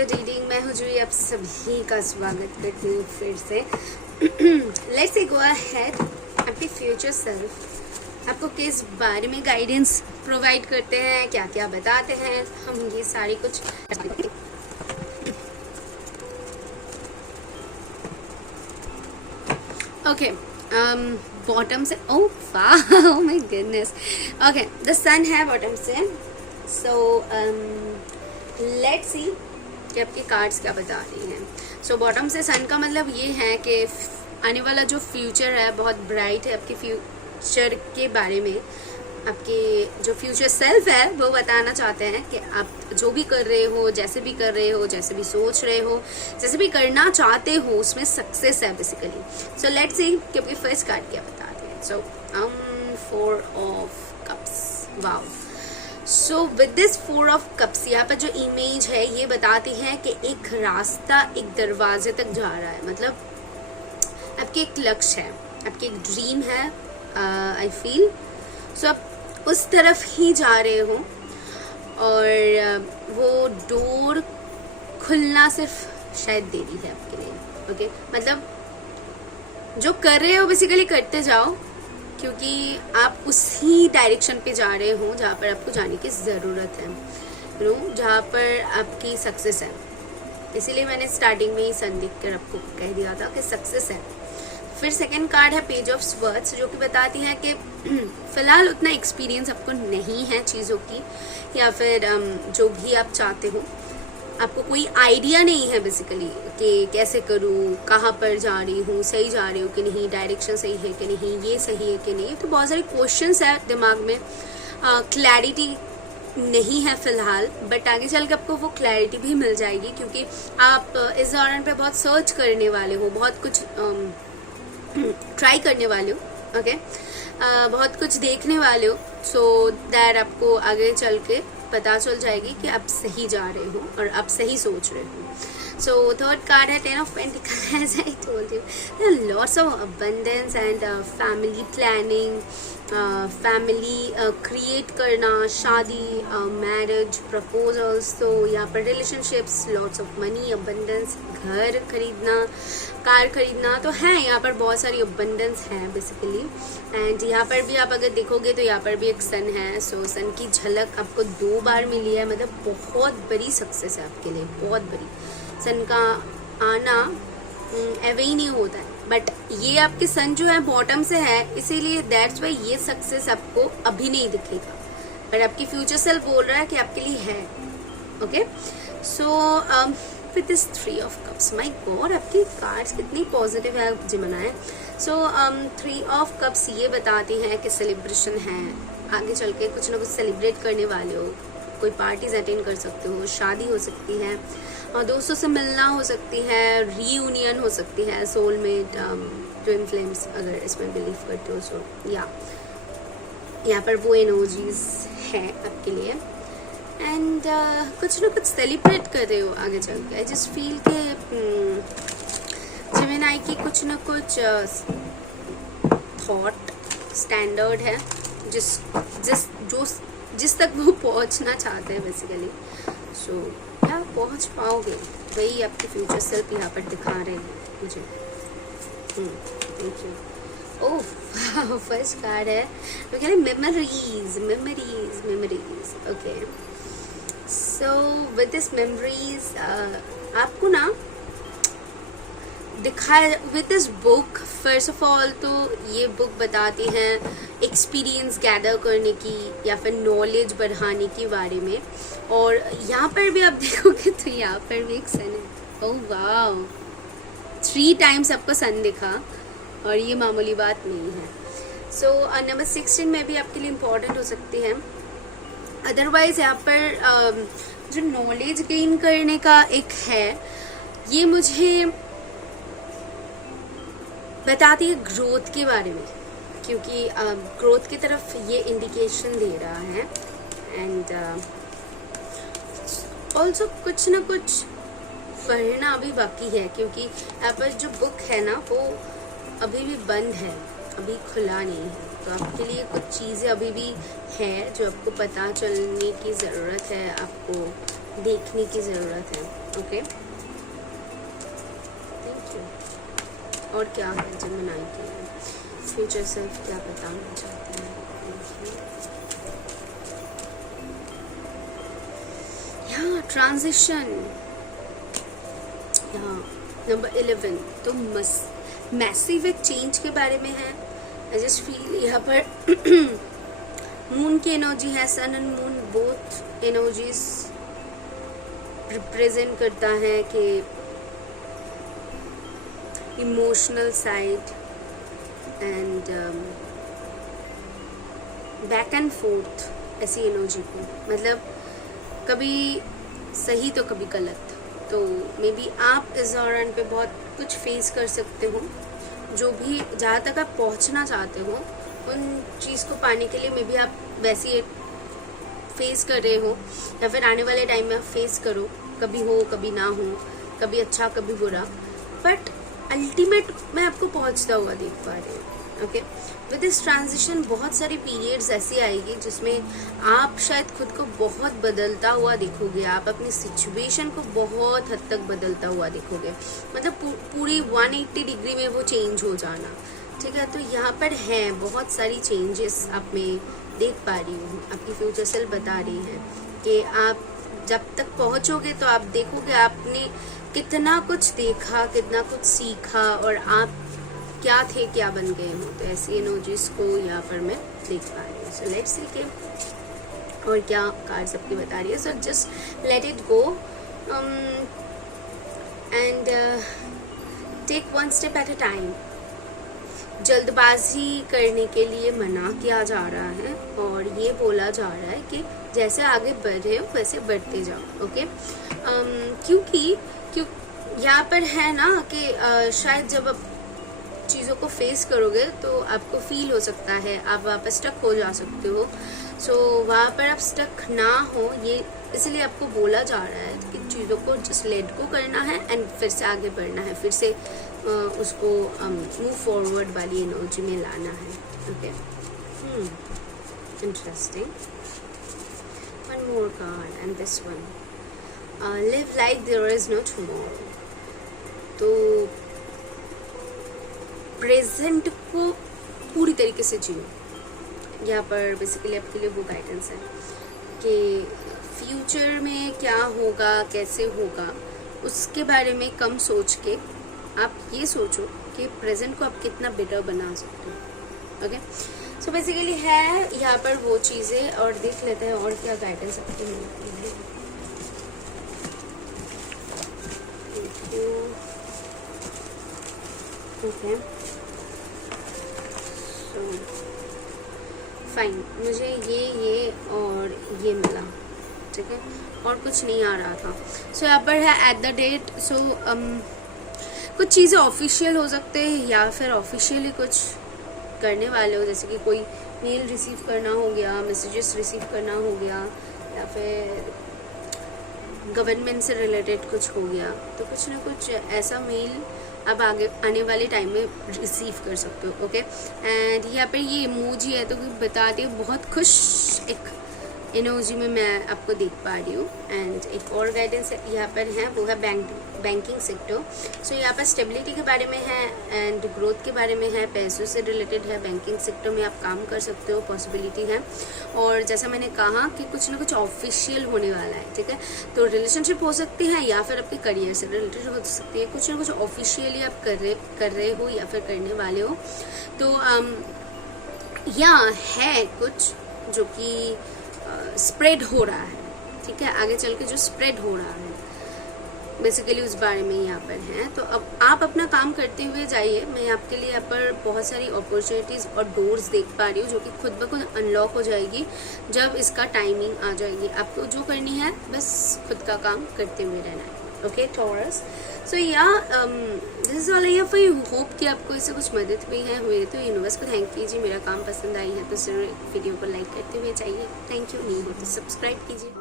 Started reading. मैं हूँ जूही, आप सभी का स्वागत करती हूँ फिर से। Let's go ahead. अपनी फ्यूचर सेल्फ आपको किस बारे में गाइडेंस प्रोवाइड करते हैं, क्या क्या बताते हैं, हम ये सारी कुछ ओके बॉटम से। ओह वाह, माय गुडनेस। ओके, द सन है बॉटम से। सो लेट्स सी कि आपकी कार्ड्स क्या बता रही हैं। सो बॉटम से सन का मतलब ये है कि आने वाला जो फ्यूचर है बहुत ब्राइट है। आपके फ्यूचर के बारे में आपके जो फ्यूचर सेल्फ है वो बताना चाहते हैं कि आप जो भी कर रहे हो, जैसे भी कर रहे हो, जैसे भी सोच रहे हो, जैसे भी करना चाहते हो, उसमें सक्सेस है बेसिकली। सो लेट्स सी कि आपकी फर्स्ट कार्ड क्या बता रही है। सो 4 of cups. Wow. So with this 4 of cups, यहाँ पर जो इमेज है ये बताती है कि एक रास्ता एक दरवाजे तक जा रहा है। मतलब आपके एक लक्ष्य है, आपकी एक ड्रीम है। आई फील सो आप उस तरफ ही जा रहे हो और वो डोर खुलना सिर्फ शायद देरी है आपके लिए। ओके, मतलब जो कर रहे हो बेसिकली करते जाओ, क्योंकि आप उसी डायरेक्शन पे जा रहे हो जहाँ पर आपको जाने की ज़रूरत है, यू नो, जहाँ पर आपकी सक्सेस है। इसीलिए मैंने स्टार्टिंग में ही सन देख कर आपको कह दिया था कि सक्सेस है। फिर सेकंड कार्ड है पेज ऑफ स्वर्ड्स, जो कि बताती है कि फिलहाल उतना एक्सपीरियंस आपको नहीं है चीज़ों की, या फिर जो भी आप चाहते हो आपको कोई आइडिया नहीं है बेसिकली कि कैसे करूँ, कहाँ पर जा रही हूँ, सही जा रही हूँ कि नहीं, डायरेक्शन सही है कि नहीं, ये सही है कि नहीं। तो बहुत सारे क्वेश्चंस है दिमाग में, क्लैरिटी नहीं है फिलहाल, बट आगे चल के आपको वो क्लैरिटी भी मिल जाएगी, क्योंकि आप इस दौरान पे बहुत सर्च करने वाले हो, बहुत कुछ ट्राई करने वाले हो। ओके, बहुत कुछ देखने वाले हो, सो दैट आपको आगे चल के पता चल जाएगी कि आप सही जा रहे हो और आप सही सोच रहे हो। सो थर्ड कार्ड है 10 of pentacles. As I told you, lots of abundance and family planning, family create करना, शादी, मैरिज प्रपोजल्स। तो यहाँ पर relationships, lots of money, abundance, घर खरीदना, कार खरीदना तो है। यहाँ पर बहुत सारी अबंडेंस है बेसिकली। एंड यहाँ पर भी आप अगर देखोगे तो यहाँ पर भी एक सन है। सो सन की झलक आपको 2 बार मिली है, मतलब बहुत बड़ी सक्सेस है आपके लिए, बहुत बड़ी। सन का आना एवे ही नहीं होता है, बट ये आपके सन जो है बॉटम से है, इसीलिए दैट्स वाई ये सक्सेस आपको अभी नहीं दिखेगा, पर आपकी फ्यूचर सेल्फ बोल रहा है कि आपके लिए है। Okay, so with this 3 of cups, my God, आपकी कार्ड्स कितनी पॉजिटिव है जिमनाई। सो 3 ऑफ कप्स ये बताती हैं कि सेलिब्रेशन है, आगे चल के कुछ ना कुछ सेलिब्रेट करने वाले हो, कोई पार्टीज अटेंड कर सकते हो, शादी हो सकती है, दोस्तों से मिलना हो सकती है, रीयूनियन हो सकती है, सोलमेट, ट्विन फ्लेम्स अगर इसमें बिलीव करते हो। सो या यहाँ पर वो एनर्जीज है आपके लिए। एंड कुछ ना कुछ सेलिब्रेट कर रहे हो आगे चल के। आई जस्ट फील के जेमिनाई की कुछ ना कुछ थॉट स्टैंडर्ड है जिस तक वो पहुंचना चाहते हैं बेसिकली। सो क्या पहुंच पाओगे, वही आपके फ्यूचर सेल्फ यहाँ पर दिखा रहे हैं मुझे। Thank you. Oh, first card है memories, memories, memories. Okay, so with this memories आपको ना दिखाया with this book. First of all तो ये बुक बताती है एक्सपीरियंस गैदर करने की या फिर नॉलेज बढ़ाने के बारे में। और यहाँ पर भी आप देखोगे तो यहाँ पर भी एक सन है। ओह वाओ, 3 टाइम्स आपको सन दिखा और ये मामूली बात नहीं है। सो नंबर 16 में भी आपके लिए इम्पोर्टेंट हो सकती है। अदरवाइज यहाँ पर जो नॉलेज गेन करने का एक है, ये मुझे बताती है ग्रोथ के बारे में, क्योंकि ग्रोथ की तरफ ये इंडिकेशन दे रहा है। एंड ऑल्सो कुछ ना कुछ पढ़ना अभी बाकी है, क्योंकि यहाँ पर जो बुक है ना वो अभी भी बंद है, अभी खुला नहीं है। तो आपके लिए कुछ चीज़ें अभी भी है जो आपको पता चलने की ज़रूरत है, आपको देखने की ज़रूरत है। Okay, thank you. और क्या है जेमिनी के लिए? फ्यूचर सेल्फ क्या बताना चाहते हैं? यहाँ ट्रांजिशन, यहाँ नंबर 11 तो मैसिव एक चेंज के बारे में है। आई जस्ट फील यहाँ पर मून की एनर्जी है, sun and moon both energies represent करता है कि emotional side and back and forth ऐसी एनर्जी को, मतलब कभी सही तो कभी गलत। तो मे बी आप इस दौरान पे बहुत कुछ फेस कर सकते हो, जो भी जहाँ तक आप पहुँचना चाहते हो उन चीज़ को पाने के लिए मे बी आप वैसी फेस कर रहे हो, या फिर आने वाले टाइम में आप फेस करो, कभी हो कभी ना हो, कभी अच्छा कभी बुरा, बट अल्टीमेट मैं आपको पहुँचता हुआ देख पा रही हूँ। ओके, विद दिस ट्रांजिशन बहुत सारी पीरियड्स ऐसी आएगी जिसमें आप शायद खुद को बहुत बदलता हुआ देखोगे, आप अपनी सिचुएशन को बहुत हद तक बदलता हुआ देखोगे, मतलब पूरी 180 डिग्री में वो चेंज हो जाना। ठीक है, तो यहाँ पर हैं बहुत सारी चेंजेस आप में देख पा रही हूँ। आपकी फ्यूचर सेल्फ बता रही है कि आप जब तक पहुँचोगे तो आप देखोगे आपने कितना कुछ देखा, कितना कुछ सीखा, और आप क्या थे क्या बन गए हो। तो ऐसी एनर्जीज को यहाँ पर मैं देख पा रही हूँ। सो लेट्स सी के और क्या कार्ड्स आपकी बता रही है। So just let it go and take one step at a time. जल्दबाजी करने के लिए मना किया जा रहा है और ये बोला जा रहा है कि जैसे आगे बढ़ रहे हो वैसे बढ़ते जाओ। ओके, क्योंकि यहाँ पर है ना कि शायद जब आप चीज़ों को फेस करोगे तो आपको फील हो सकता है आप वहाँ पर स्टक हो जा सकते हो। सो वहाँ पर आप स्टक ना हो, ये इसलिए आपको बोला जा रहा है कि चीज़ों को जस्ट लेट गो करना है एंड फिर से आगे बढ़ना है, फिर से उसको मूव फॉरवर्ड वाली एनर्जी में लाना है। Okay, interesting. One more card and this one, live like there is no tomorrow. तो प्रेजेंट को पूरी तरीके से जियो। यहाँ पर बेसिकली आपके लिए वो गाइडेंस है कि फ्यूचर में क्या होगा, कैसे होगा, उसके बारे में कम सोच के आप ये सोचो कि प्रेजेंट को आप कितना बेटर बना सकते हो। ओके, सो बेसिकली है यहाँ पर वो चीज़ें। और देख लेते हैं और क्या गाइडेंस आपकी मिलती है। ओके, फाइन, मुझे ये और ये मिला। ठीक है, और कुछ नहीं आ रहा था। सो यहाँ पर है एट द डेट। सो कुछ चीज़ें ऑफिशियल हो सकते हैं या फिर ऑफिशियली कुछ करने वाले हो, जैसे कि कोई मेल रिसीव करना हो गया, मैसेजेस रिसीव करना हो गया, या फिर गवर्नमेंट से रिलेटेड कुछ हो गया। तो कुछ ना कुछ ऐसा मेल अब आगे आने वाले टाइम में रिसीव कर सकते हो। ओके, एंड यहाँ पर ये इमोजी है तो बताते बहुत खुश एक एनर्जी में मैं आपको देख पा रही हूँ। एंड एक और गाइडेंस यहाँ पर है, वो है बैंकिंग सेक्टर। सो यहाँ पर स्टेबिलिटी के बारे में है एंड ग्रोथ के बारे में है, पैसों से रिलेटेड है। बैंकिंग सेक्टर में आप काम कर सकते हो, पॉसिबिलिटी है। और जैसा मैंने कहा कि कुछ ना कुछ ऑफिशियल होने वाला है। ठीक है, तो रिलेशनशिप हो सकती है या फिर आपके करियर से रिलेटेड हो सकती है। कुछ ना कुछ ऑफिशियली आप कर रहे हो या फिर करने वाले हो। तो यहाँ है कुछ जो कि स्प्रेड हो रहा है। ठीक है, आगे चल के जो स्प्रेड हो रहा है बेसिकली उस बारे में यहाँ पर है। तो अब आप अपना काम करते हुए जाइए। मैं आपके लिए यहाँ पर बहुत सारी अपॉर्चुनिटीज़ और डोर्स देख पा रही हूँ जो कि खुद ब खुद अनलॉक हो जाएगी जब इसका टाइमिंग आ जाएगी। आपको जो करनी है बस खुद का काम करते हुए रहना है। ओके टॉरस, सो या this is all I for you. Hope कि आपको इससे कुछ मदद हुई तो यूनिवर्स को थैंक कीजिए। मेरा काम पसंद आई है तो सिर्फ वीडियो को लाइक करते हुए चाहिए। Thank you. नहीं हो तो सब्सक्राइब कीजिए।